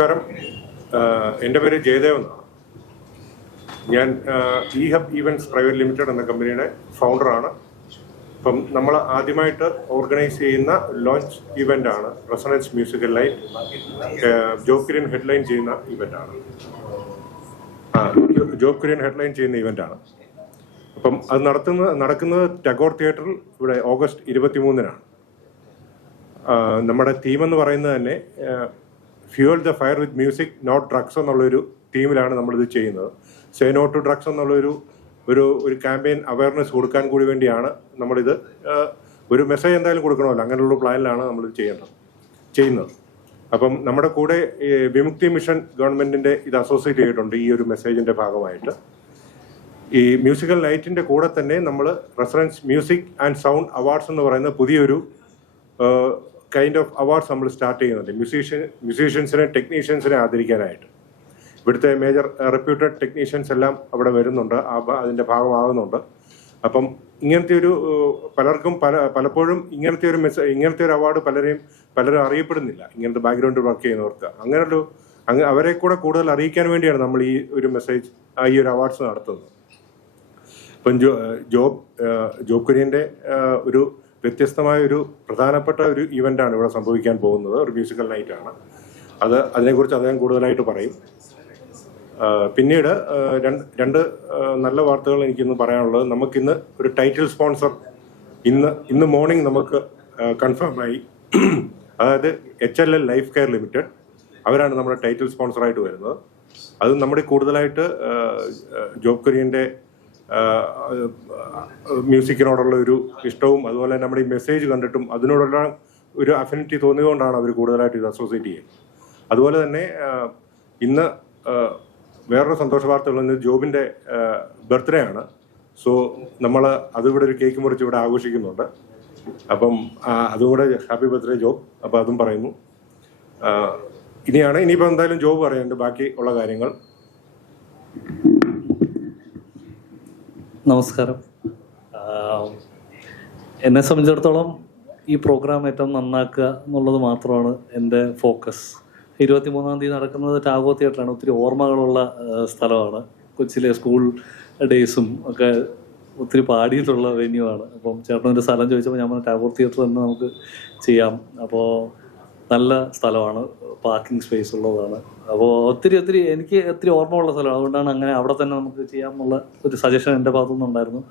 നമസ്കാരം. എന്റെ പേര് ജയദേവൻ ഞാൻ E hub events private limited എന്ന കമ്പനിയുടെ ഫൗണ്ടറാണ്. ഇപ്പം നമ്മൾ ആദ്യമായിട്ട് ഓർഗനൈസ് ചെയ്യുന്ന ലോഞ്ച് ഇവന്റ് ആണ് resonance musical light job headline ചെയ്യുന്ന ഇവന്റ് ആണ് ആ ജോബ് ഹെഡ്ലൈൻ ചെയ്യുന്ന ഇവന്റ് ആണ് അപ്പം അത് നടത്തുന്ന നടക്കുന്നത് ടഗോർ തിയേറ്ററിൽ ഇവിടെ ഓഗസ്റ്റ് ഇരുപത്തി മൂന്നിനാണ് നമ്മുടെ തീം എന്ന് പറയുന്നത് തന്നെ fuel the fire with music not drugs എന്നുള്ളൊരു തീമിലാണ് നമ്മളിത് ചെയ്യുന്നത്. സേ നോട്ട് ടു ഡ്രഗ്സ് എന്നുള്ളൊരു ഒരു ഒരു ക്യാമ്പയിൻ അവയർനെസ് കൊടുക്കാൻ കൂടി വേണ്ടിയാണ് നമ്മളിത് ഒരു മെസ്സേജ് എന്തായാലും കൊടുക്കണമല്ലോ. അങ്ങനെയുള്ള പ്ലാനിലാണ് നമ്മളിത് ചെയ്യേണ്ടത് ചെയ്യുന്നത്. അപ്പം നമ്മുടെ കൂടെ വിമുക്തി മിഷൻ ഗവൺമെന്റിന്റെ ഇത് അസോസിയേറ്റ് ചെയ്തിട്ടുണ്ട് ഈ ഒരു മെസ്സേജിന്റെ ഭാഗമായിട്ട്. ഈ മ്യൂസിക്കൽ നൈറ്റിന്റെ കൂടെ തന്നെ നമ്മൾ reference music and sound awards എന്ന് പറയുന്ന പുതിയൊരു കൈൻഡ് ഓഫ് അവാർഡ്സ് നമ്മൾ സ്റ്റാർട്ട് ചെയ്യുന്നുണ്ട്. മ്യൂസീഷ്യൻ മ്യൂസീഷ്യൻസിനെ ടെക്നീഷ്യൻസിനെ ആദരിക്കാനായിട്ട്. ഇവിടുത്തെ മേജർ റെപ്യൂട്ടഡ് ടെക്നീഷ്യൻസ് എല്ലാം അവിടെ വരുന്നുണ്ട്. അതിന്റെ ഭാഗമാകുന്നുണ്ട് അപ്പം ഇങ്ങനത്തെ ഒരു പലർക്കും പല പലപ്പോഴും ഇങ്ങനത്തെ ഒരു മെസ്സ ഇങ്ങനത്തെ ഒരു അവാർഡ് പലരെയും പലരും അറിയപ്പെടുന്നില്ല. ഇങ്ങനത്തെ ബാക്ക്ഗ്രൗണ്ടിൽ വർക്ക് ചെയ്യുന്നവർക്ക്. അങ്ങനൊരു അങ്ങ് അവരെ കൂടെ കൂടുതൽ അറിയിക്കാൻ വേണ്ടിയാണ് നമ്മൾ ഈ ഒരു മെസ്സേജ് ഈ ഒരു അവാർഡ്സ് നടത്തുന്നത്. ഇപ്പം ജോബ് ജോബ് കുര്യന്റെ ഒരു വ്യത്യസ്തമായ ഒരു പ്രധാനപ്പെട്ട ഒരു ഇവന്റ് ആണ് ഇവിടെ സംഭവിക്കാൻ പോകുന്നത്. ഒരു മ്യൂസിക്കൽ നൈറ്റ് ആണ്. അത് അതിനെക്കുറിച്ച് അദ്ദേഹം കൂടുതലായിട്ട് പറയും. പിന്നീട് രണ്ട് രണ്ട് നല്ല വാർത്തകൾ എനിക്കിന്ന് പറയാനുള്ളത്. നമുക്കിന്ന് ഒരു ടൈറ്റിൽ സ്പോൺസർ ഇന്ന് ഇന്ന് മോർണിംഗ് നമുക്ക് കൺഫേം ആയി. അതായത് H L L life care limited അവരാണ് നമ്മുടെ ടൈറ്റിൽ സ്പോൺസറായിട്ട് വരുന്നത്. അത് നമ്മുടെ കൂടുതലായിട്ട് ജോബ് ആഹ്, മ്യൂസിക്കിനോടുള്ള ഒരു ഇഷ്ടവും അതുപോലെ നമ്മുടെ ഈ മെസ്സേജ് കണ്ടിട്ടും അതിനോടുള്ള ഒരു അഫിനിറ്റി തോന്നിയതുകൊണ്ടാണ് അവർ കൂടുതലായിട്ട് ഇത് അസോസിയേറ്റ് ചെയ്യുന്നത് അതുപോലെ തന്നെ ഇന്ന് വേറൊരു സന്തോഷ വാർത്തകൾ ജോബിന്റെ ബർത്ത്ഡേ ആണ്. സോ നമ്മൾ അതിവിടെ ഒരു കേക്ക് മുറിച്ച് ഇവിടെ ആഘോഷിക്കുന്നുണ്ട്. അപ്പം അതുകൂടെ ഹാപ്പി ബർത്ത്ഡേ ജോബ്. അപ്പം അതും പറയുന്നു. ഇനിയാണ് ഇനിയിപ്പോൾ എന്തായാലും ജോബ് പറയുന്നുണ്ട് ബാക്കി ഉള്ള കാര്യങ്ങൾ. നമസ്കാരം. എന്നെ സംബന്ധിച്ചിടത്തോളം ഈ പ്രോഗ്രാം ഏറ്റവും നന്നാക്കുക എന്നുള്ളത് മാത്രമാണ് എന്റെ ഫോക്കസ് ഇരുപത്തി മൂന്നാം തീയതി നടക്കുന്നത് ടാഗോ തിയേറ്ററാണ് ഒത്തിരി ഓർമ്മകളുള്ള സ്ഥലമാണ്. കൊച്ചിയിലെ സ്കൂൾ ഡേയ്സും ഒക്കെ ഒത്തിരി പാടിയിട്ടുള്ള വെന്യൂ ആണ് അപ്പം ചേട്ടനൊരു സ്ഥലം ചോദിച്ചപ്പോൾ ഞാൻ പറഞ്ഞു ടാഗോർ തിയേറ്റർ തന്നെ നമുക്ക് ചെയ്യാം. അപ്പോൾ നല്ല സ്ഥലമാണ് പാർക്കിംഗ് സ്പേസ് ഉള്ളതാണ്. അപ്പോൾ ഒത്തിരി ഒത്തിരി എനിക്ക് ഒത്തിരി ഓർമ്മയുള്ള സ്ഥലമാണ്. അതുകൊണ്ടാണ് അങ്ങനെ അവിടെ തന്നെ നമുക്ക് ചെയ്യാമെന്നുള്ള ഒരു സജഷൻ എന്റെ ഭാഗത്തു നിന്നുണ്ടായിരുന്നു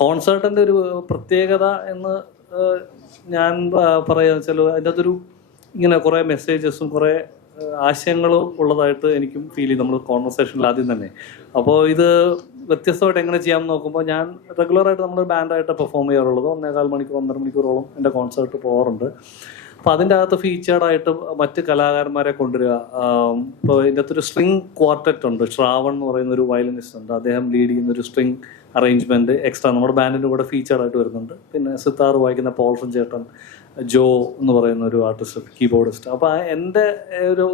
കോൺസേർട്ടിന്റെ ഒരു പ്രത്യേകത എന്ന് ഞാൻ പറയുക വെച്ചാൽ അതിന്റെ അകത്തൊരു ഇങ്ങനെ കുറേ മെസ്സേജസും കുറേ ആശയങ്ങളും ഉള്ളതായിട്ട് എനിക്കും ഫീൽ ചെയ്യും നമ്മൾ കോൺവെർസേഷനിൽ ആദ്യം തന്നെ. അപ്പോൾ ഇത് വ്യത്യസ്തമായിട്ട് എങ്ങനെ ചെയ്യാമെന്ന് നോക്കുമ്പോൾ ഞാൻ റെഗുലറായിട്ട് നമ്മൾ ബാൻഡായിട്ട് പെർഫോം ചെയ്യാറുള്ളത്. ഒന്നേകാൽ മണിക്കൂർ ഒന്നര മണിക്കൂറോളം എന്റെ കോൺസേർട്ട് പോകാറുണ്ട്. അപ്പോൾ അതിന്റെ അകത്ത് ഫീച്ചേർഡായിട്ട് മറ്റ് കലാകാരന്മാരെ കൊണ്ടുവരിക. ഇപ്പോൾ ഇതിന്റെ അകത്തൊരു സ്ട്രിങ് ക്വാർട്ടറ്റ് ഉണ്ട്. ശ്രാവൺ എന്ന് പറയുന്ന ഒരു വയലിനിസ്റ്റ് ഉണ്ട്. അദ്ദേഹം ലീഡ് ചെയ്യുന്ന ഒരു സ്ട്രിങ് അറേഞ്ച്മെന്റ് എക്സ്ട്രാ നമ്മുടെ ബാൻഡിന്റെ കൂടെ ഫീച്ചേർഡായിട്ട് വരുന്നുണ്ട്. പിന്നെ സിത്താർ വായിക്കുന്ന പോൾസൺ ചേട്ടൻ ജോ എന്ന് പറയുന്ന ഒരു ആർട്ടിസ്റ്റ് കീബോർഡിസ്റ്റ് അപ്പോൾ എന്റെ ഒരു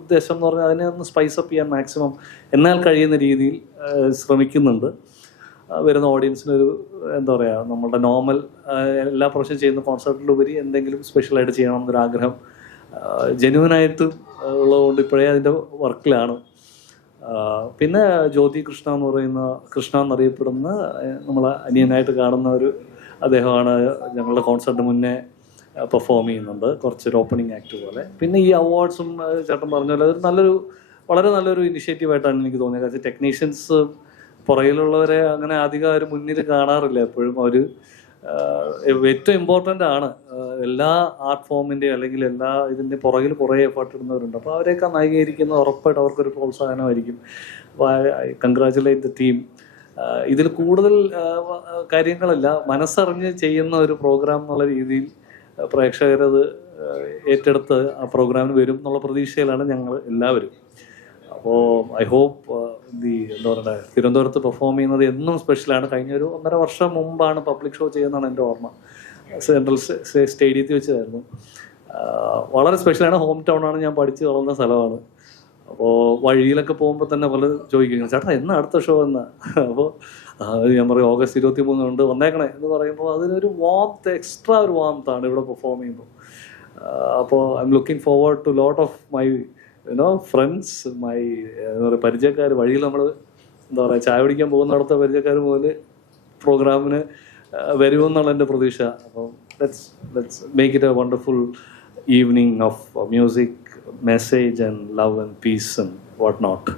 ഉദ്ദേശം എന്ന് പറഞ്ഞാൽ അതിനെ ഒന്ന് സ്പൈസ് അപ്പ് ചെയ്യാൻ മാക്സിമം എന്നാൽ കഴിയുന്ന രീതിയിൽ ശ്രമിക്കുന്നുണ്ട്. വരുന്ന ഓഡിയൻസിന് ഒരു എന്താ പറയുക നമ്മളുടെ നോർമൽ എല്ലാ പ്രാവശ്യം ചെയ്യുന്ന കോൺസെർട്ടിലുപരി എന്തെങ്കിലും സ്പെഷ്യലായിട്ട് ചെയ്യണം എന്നൊരു ആഗ്രഹം ജെന്യൂനായിട്ട് ഉള്ളതുകൊണ്ട് ഇപ്പോഴേ അതിന്റെ വർക്കിലാണ് പിന്നെ ജ്യോതി കൃഷ്ണ എന്ന് പറയുന്ന കൃഷ്ണ എന്നറിയപ്പെടുന്ന നമ്മളെ അനിയനായിട്ട് കാണുന്ന ഒരു അദ്ദേഹമാണ് ഞങ്ങളുടെ കോൺസെർട്ടിന് മുന്നേ പെർഫോം ചെയ്യുന്നുണ്ട് കുറച്ചൊരു ഓപ്പണിംഗ് ആക്ട് പോലെ. പിന്നെ ഈ അവാർഡ്സും ചേട്ടൻ പറഞ്ഞ പോലെ നല്ലൊരു വളരെ നല്ലൊരു ഇനിഷ്യേറ്റീവ് ആയിട്ടാണ് എനിക്ക് തോന്നിയത്. കാരണം ടെക്നീഷ്യൻസ് പുറകിലുള്ളവരെ അങ്ങനെ അധികം അവർ മുന്നിൽ കാണാറില്ല. എപ്പോഴും അവർ ഏറ്റവും ഇമ്പോർട്ടന്റ് ആണ്. എല്ലാ ആർട്ട് ഫോമിന്റെയും അല്ലെങ്കിൽ എല്ലാ ഇതിന്റെ പുറകിൽ കുറേ എഫേർട്ട് ഇടുന്നവരുണ്ട്. അപ്പോൾ അവരെയൊക്കെ നയീകരിക്കുന്ന ഉറപ്പായിട്ട് അവർക്കൊരു പ്രോത്സാഹനമായിരിക്കും. കൺഗ്രാചുലേറ്റ് ദ ടീം ഇതിൽ കൂടുതൽ കാര്യങ്ങളല്ല മനസ്സറിഞ്ഞ് ചെയ്യുന്ന ഒരു പ്രോഗ്രാം എന്നുള്ള രീതിയിൽ പ്രേക്ഷകരത് ഏറ്റെടുത്ത് ആ പ്രോഗ്രാമിന് വരും എന്നുള്ള പ്രതീക്ഷയിലാണ് ഞങ്ങൾ എല്ലാവരും. അപ്പോൾ ഐ ഹോപ്പ് എന്താ പറയുക തിരുവനന്തപുരത്ത് പെർഫോം ചെയ്യുന്നത് എന്നും സ്പെഷ്യലാണ് കഴിഞ്ഞ ഒരു ഒന്നര വർഷം മുമ്പാണ് പബ്ലിക് ഷോ ചെയ്യുന്നതാണ് എന്റെ ഓർമ്മ. സെൻട്രൽ സ്റ്റേഡിയത്തിൽ വെച്ചായിരുന്നു. വളരെ സ്പെഷ്യലാണ് ഹോം ടൗണാണ് ഞാൻ പഠിച്ചു വളർന്ന സ്ഥലമാണ്. അപ്പോൾ വഴിയിലൊക്കെ പോകുമ്പോൾ തന്നെ പല ചോദിക്കും ചേട്ടാ എന്നാ അടുത്ത ഷോ എന്നാ? അപ്പോൾ ഞാൻ പറയും ഓഗസ്റ്റ് ഇരുപത്തി മൂന്നുണ്ട് വന്നേക്കണേ എന്ന് പറയുമ്പോൾ അതിനൊരു വാംത്ത് എക്സ്ട്രാ ഒരു വാംത്താണ് ഇവിടെ പെർഫോം ചെയ്യുമ്പോൾ. അപ്പോൾ I'm looking forward to lot of my you know friends my എന്താ പറയുക പരിചയക്കാർ വഴിയിൽ നമ്മൾ എന്താ പറയുക ചായ പിടിക്കാൻ പോകുന്നിടത്തെ പരിചയക്കാർ മുതൽ പ്രോഗ്രാമിന് വരുമെന്നുള്ള എന്റെ പ്രതീക്ഷ. അപ്പം let's let's make it a wonderful evening of music message and love and peace and what not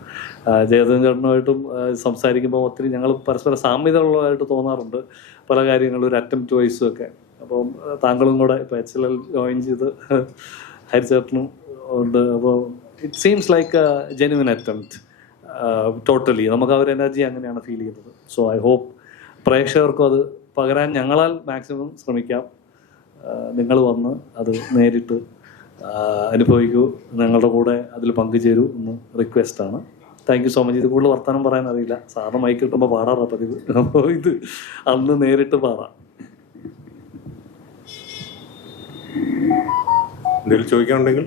Jayadevan ചേട്ടനുമായിട്ടും സംസാരിക്കുമ്പോൾ ഒത്തിരി ഞങ്ങൾ പരസ്പര സാമ്യതയുള്ളതായിട്ട് തോന്നാറുണ്ട് പല കാര്യങ്ങളും ഒരു അറ്റംപ്റ്റ് വൈസും ഒക്കെ. അപ്പം താങ്കളും കൂടെ ഇപ്പോൾ എച്ച് എൽ എൽ ജോയിൻ ചെയ്ത് ഹരിചേട്ടനും ഉണ്ട്. അപ്പോൾ it seems like a genuine attempt totally നമുക്ക് ആ ഒരു എനർജി അങ്ങനെയാണ് ഫീൽ ചെയ്യുന്നത്. സോ ഐ ഹോപ്പ് പ്രേക്ഷകർക്കും അത് പകരാൻ ഞങ്ങളാൽ മാക്സിമം ശ്രമിക്കാം. നിങ്ങൾ വന്ന് അത് നേരിട്ട് അനുഭവിക്കൂ. ഞങ്ങളുടെ കൂടെ അതിൽ പങ്കുചേരൂ എന്ന് റിക്വസ്റ്റ് ആണ്. താങ്ക് യു സോ മച്ച് ഇത് കൂടുതൽ വർത്തമാനം പറയാൻ അറിയില്ല. സാറിന് മൈക്ക് കിട്ടുമ്പോൾ പാടാറാ പതിവ്. അപ്പോൾ ഇത് അന്ന് നേരിട്ട് പാടാം. എന്തെങ്കിലും ചോദിക്കാനുണ്ടെങ്കിൽ?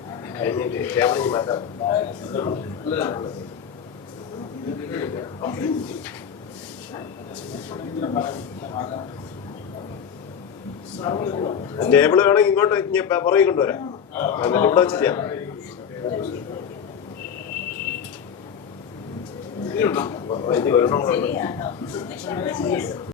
ടേബിൾ വേണമെങ്കിൽ ഇങ്ങോട്ട് പുറകെ കൊണ്ടുവരാം. എന്നിട്ട് ഇവിടെ വെച്ച് ചെയ്യാം. ഇനി ഒരെണ്ണം കൂടെ ഉണ്ട്.